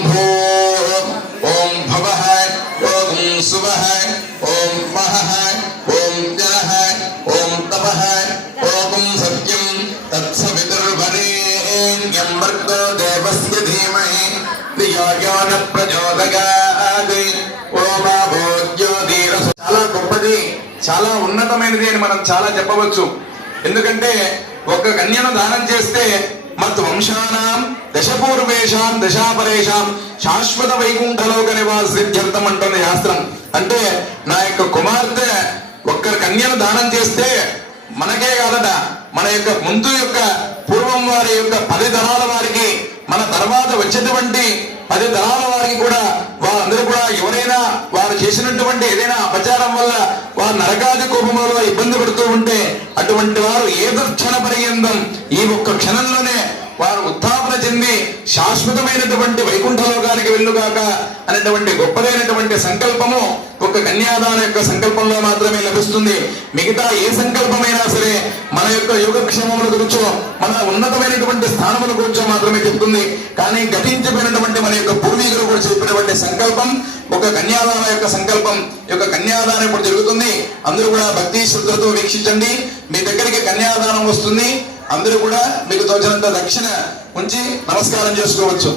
ఓం భూ ఓం భవ ఓం ఓం మహ ఓం జన ఓం తప ఓం సత్యం తత్సవితుర్వరేణ్యం భర్గో దేవస్య ధీమహి ధియో యో న ప్రచోదయాత్ ఓమాభో చాలా గొప్పది చాలా ఉన్నతమైనది అని మనం చాలా చెప్పవచ్చు. ఎందుకంటే ఒక కన్యను దానం చేస్తే మత్ వంశానాం దశపూర్వేషాం దశాపరేషాం శాశ్వత వైకుంఠలోక నివాసిద్ధ్యంతం అంటుంది శాస్త్రం. అంటే నా యొక్క కుమార్తె ఒక్క కన్యను దానం చేస్తే మనకే కాదట. మన యొక్క ముందు యొక్క పూర్వం వారి యొక్క పది తరాల వారికి మన తర్వాత వచ్చేటువంటి పది తరాల వారికి కూడా వారందరూ కూడా ఎవరైనా వారు చేసినటువంటి ఏదైనా అపచారం వల్ల వారు నరకాది కోపంలో ఇబ్బంది పడుతూ ఉంటే అటువంటి వారు ఏదో క్షణ పర్యంతం ఈ ఒక్క క్షణంలోనే వారు ఉత్థాపన చెంది శాశ్వతమైనటువంటి వైకుంఠ లోకానికి వెళ్ళుగాక అనేటువంటి గొప్పదైనటువంటి సంకల్పము ఒక కన్యాదాన యొక్క సంకల్పంలో మాత్రమే లభిస్తుంది. మిగతా ఏ సంకల్పమైనా సరే మన యొక్క యోగక్షేమముల గురించో మన ఉన్నతమైనటువంటి స్థానముల గురించో మాత్రమే చెప్తుంది. కానీ గతించిపోయినటువంటి మన యొక్క పూర్వీకులు కూడా చెప్పినటువంటి సంకల్పం ఒక కన్యాదాన యొక్క సంకల్పం యొక్క కన్యాదానం ఇప్పుడు జరుగుతుంది. అందరూ కూడా భక్తి శ్రద్ధతో వీక్షించండి. మీ దగ్గరికి కన్యాదానం వస్తుంది. అందరూ కూడా మీకు తోచినంత దక్షిణ ఉంచి నమస్కారం చేసుకోవచ్చు.